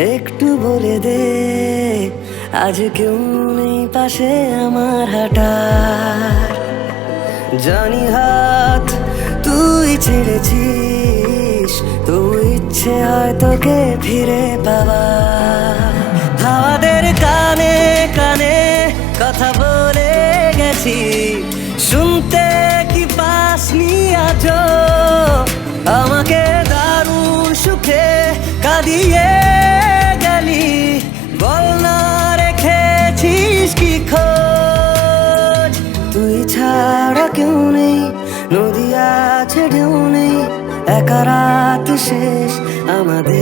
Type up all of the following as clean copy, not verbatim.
একটু বলে দে, আজ কেউ নেই পাশে আমার হাঁটার। জানি হাত তুই ছেড়েছিস, তো ইচ্ছে হয় তোকে ফিরে পাওয়া। হাওয়াদের কানে কানে কথা বলে গেছি, শুনতে কি পাসনি আজও? আমাকে দারুণ সুখে কাঁদিয়ে গেলি, বল না রেখেছিস কি খোঁজ? তুই ছাড়া কেউ নেই, নদী আছে ঢেউ নেই, একা রাত শেষ আমাদের।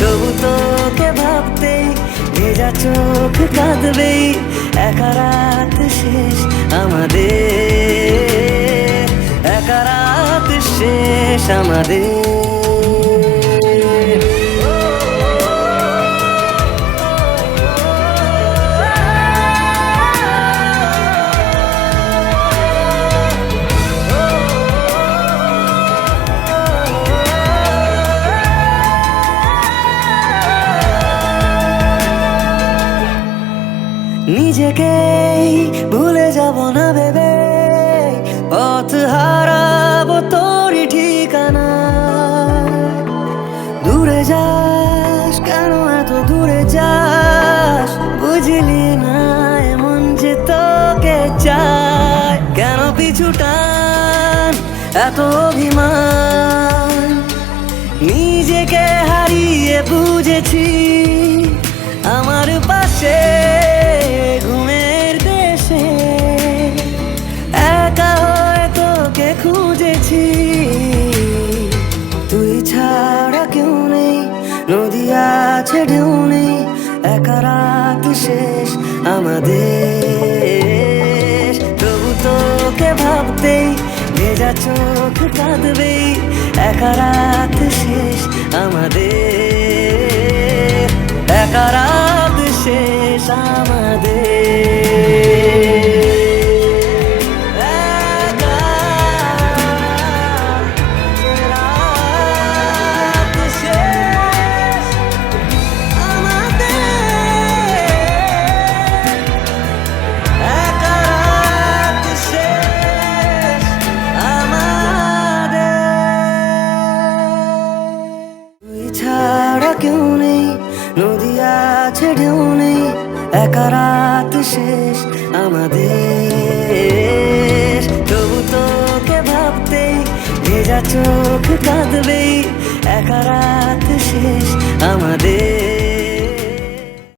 তবু তোকে ভাবতেই ভেজা চোখ কাঁদবেই, একা রাত শেষ আমাদের, একা রাত শেষ আমাদের। নিজেকেই ভুলে যাব না ভেবে, পথ হারাবো তোরই ঠিকানা। দূরে যাস কেন, এত দূরে যাস, বুঝলি না এমন যে তোকে চায়। কেন পিছু টান, এত অভিমান, নিজেকে হারিয়ে বুঝেছি আমার পাশে ঘুমের দেশে একা হয়ে তোকে খুঁজেছি। তুই ছাড়া কেউ নেই, নদী আছে ঢেউ নেই, একা রাত শেষ আমাদের। তবু তোকে ভাবতেই ভেজা চোখ কাঁদবেই, একা রাত শেষ আমাদের, একা রাত শেষ আমাদের। কেউ নেই, নদী আছে ঢেউ নেই, একা রাত শেষ আমাদের। তবু তোকে ভাবতেই ভেজা চোখ কাঁদবেই, একা রাত শেষ আমাদের।